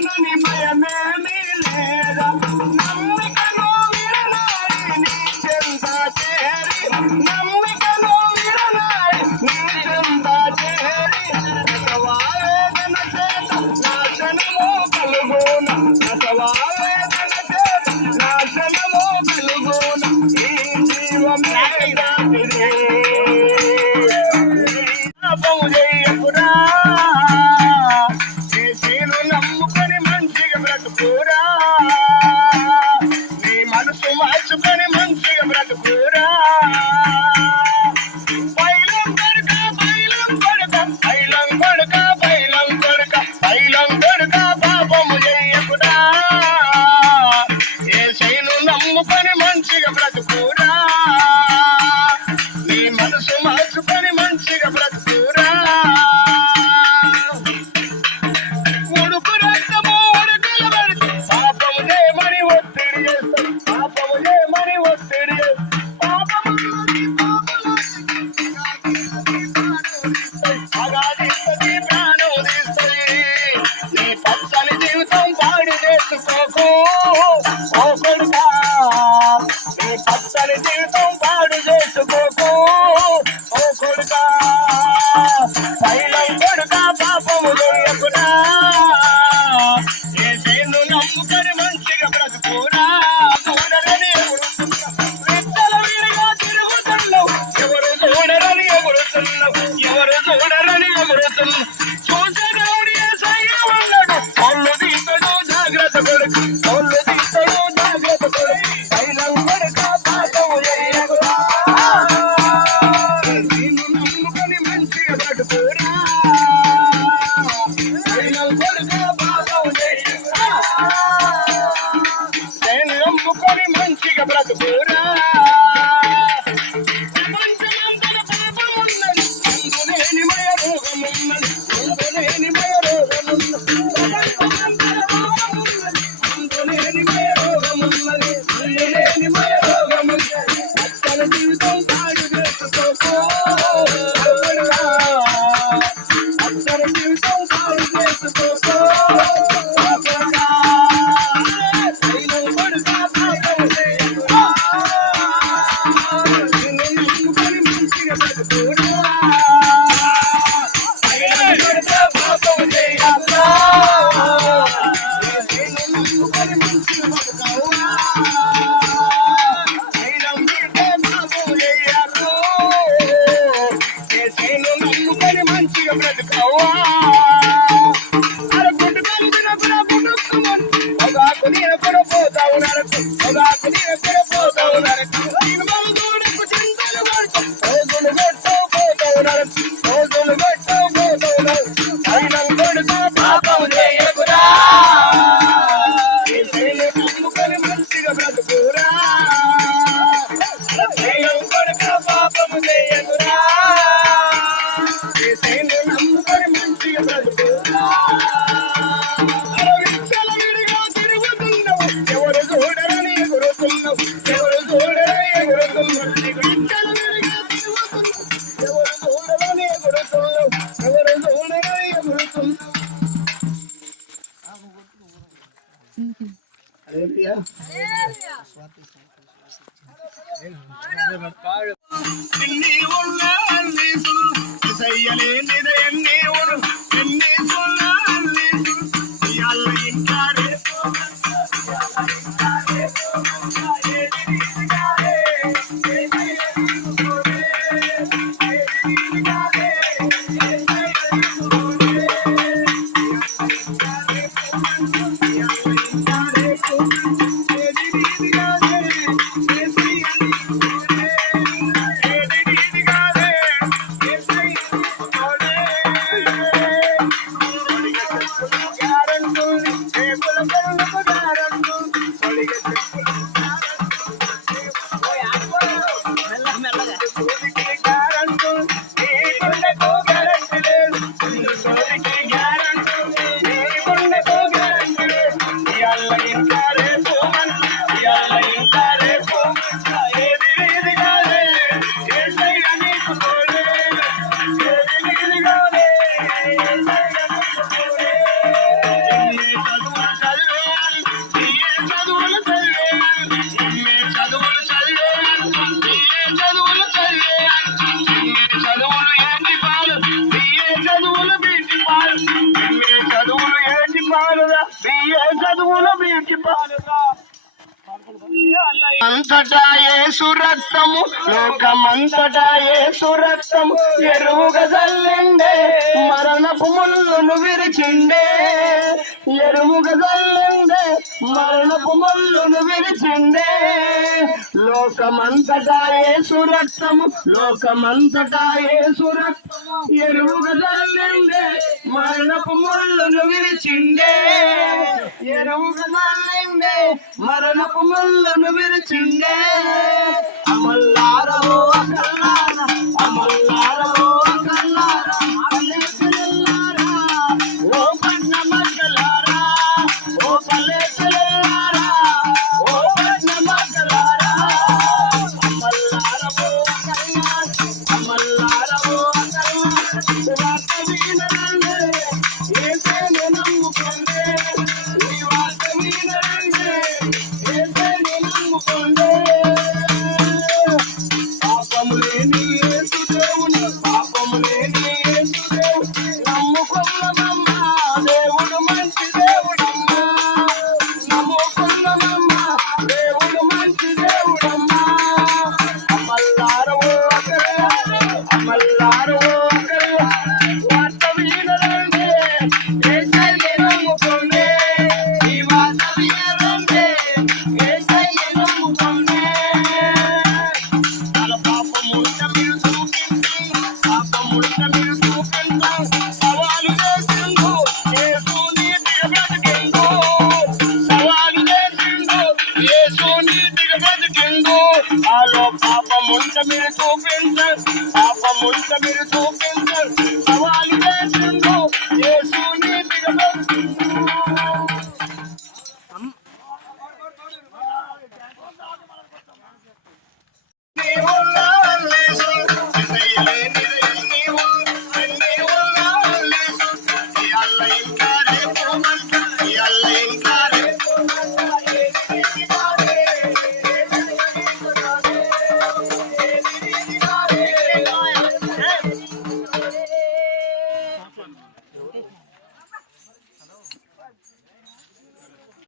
ఉంటానని భయమేమీ లేదా నమ్మికను విడనాడి నీ చెంత చేరి నమ్మికను విడనాడి నీ చెంత చేరి రసవావేదన చేత నాశనము కలుగున రసవావేదన చేత నాశనము కలుగున ఈ జీవమే దాటిదే పాపము చేయకురా చేసేను నమ్ముకొని మంచిగా బ్రతుకురా నీ మనసు మార్చుకొని మంచిగా బ్రతుకురా బైలం కొడుక బైలం కొడుక బైలం కొడుక బైలం కొడుక బైలం కొడుక పాపము చేయకురా చేసేను నమ్ముకొని మంచిగా బ్రతుకురా నీ మనసు మార్చుకొని మంచిగా బ్రతుకురా ఉడుకు రక్తము ఉడుకులు పడితే పాపము చేయమని ఒత్తిడి చేస్తాడు పాపము చేయమని ఒత్తిడి పాపము అగాధిస్తది ప్రాణం తీస్తుంది నీ పచ్చని జీవితం పాడు చేసుకోకు ఓ కొడుకా నీ పచ్చని జీవితం పాడు చేసుకోకు ఓ కొడుకా పైలం కొడుకా పాపము చేయకురా ఏసేను నమ్ముకొని మంచిగా బ్రతుకురా చూడరని రెక్కల విడిగా తిరుగుతున్నావు ఎవరు చూడరని ఎగురుతున్నావు ఎవరు చూడరని ఎగురుతున్నావు చూసేదేవుడు యేసయ్య ఉన్నాడు ఒళ్ళు తీస్తాడు జాగ్రత్త కొడుకు ఒళ్ళు తీస్తాడు జాగ్రత్త కొడుకు పైలం కొడుకా పాపము చేయకురా నిన్ను నమ్ముకొని మంచిగా బ్రతుకురా పైలం కొడుకా పాపము చేయకురా నేను నమ్ముకొని మంచిగా బ్రతుకురా ప్రపంచమంతట పాపమున్నది అందులేని మయ రోగమున్నది అందులేని మయ రోగమున్నది ప్రపంచమంతట పాపమున్నది అందులేని మయ రోగమున్నది అందులేని మయ రోగమున్నది అత్తల జీవితం పాడు చేసుకోకో అత్తల జీవితం పాడు చేసుకోకో పైలం కొడుకా పాపము చేయకురా నిన్ను నమ్ముకొని మంచిగా బ్రతుకురా పైలం కొడుకా పాపము చేయకురా నిన్ను నమ్ముకొని మంచిగా బ్రతుకురా పైలం కొడుకా పాపము చేయకు నిన్ను నమ్ముకొని మంచిగా బ్రతుకురా అరకుంటు కలిగినప్పుడు పుట్టుకుమని పొగాకు నీరకుడు పోతావు నరకు పొగాకు నీరకుడు పోతావు నరకు సినిమాలు దూడకు చింతలు పడుతూ రోజులు కొట్టు పోతావు నరకు రోజులు కొట్టు పోతావు నరకు పైలం కొడుకా పాపము చేయకురా ఏసేను నమ్ముకొని మంచిగా బ్రతుకురా పైలం కొడుకా పాపము చేయకురా ఏసేను నమ్ముకొని మంచిగా బ్రతుకురా విచ్చల విడిగా తిరుగుతున్నావు ఎవరు చూడరని ఎగురుతున్నావు ఎవరు చూడరని ఎగురుతున్నావు విచ్చల విడిగా తిరుగుతున్నావు ఎవరు చూడరని ఎగురుతున్నావు ఎవరు చూడరని ఎగురుతున్నావు ఎన్ని ఉన్నా అన్ని చేయలేనిది ఎన్ని ఎన్ని ఉన్నా అన్ని ఇయాల ఇంకారే బేటి పాలురా బియ్య చదువుల బేటి పాలురా అంతటా యేసు రక్తము లోకమంతటా యేసు రక్తము ఎరువుగా చల్లిండే మరణపు ముళ్ళును విరిచిండే ఎరువుగా చల్లిండే మరణపు ముళ్ళును విరిచిండే లోకమంతటా యేసు రక్తము లోకమంతటా యేసు రక్తము ఎరువుగా చల్లిండే మరణపు ముళ్ళును విరిచిండే ఎరువుగా చల్లిండే మరణపు ముళ్ళును విరిచిండే అమల్లారో అకల్లారా అమల్లారో అకల్లారా అల్లెకల్లారా ఓ పన్న మగ్గలారా ఓ పల్లెకల్లారా ఓ పన్న మగ్గలారా అమల్లారో అకల్లారా అమల్లారో అకల్లారా వార్త వినరండి యేసుని నమ్ముకోండి ఈ వార్త వినరండి పాపము లేని యేసు దేవుని పాపము లేని యేసు దేవుని నమ్ముకున్నమమ్మా దేవుడు మంచి దేవుడమ్మా నమ్ముకున్నమమ్మా దేవుడు మంచి దేవుడమ్మా అమల్లారవో అకల్లా అమల్లారవో అకల్లా వార్త వినరండి యేసయ్యని నమ్ముకోండి ఈ వార్త వినరండి పాపముంట మీరు చూపించండి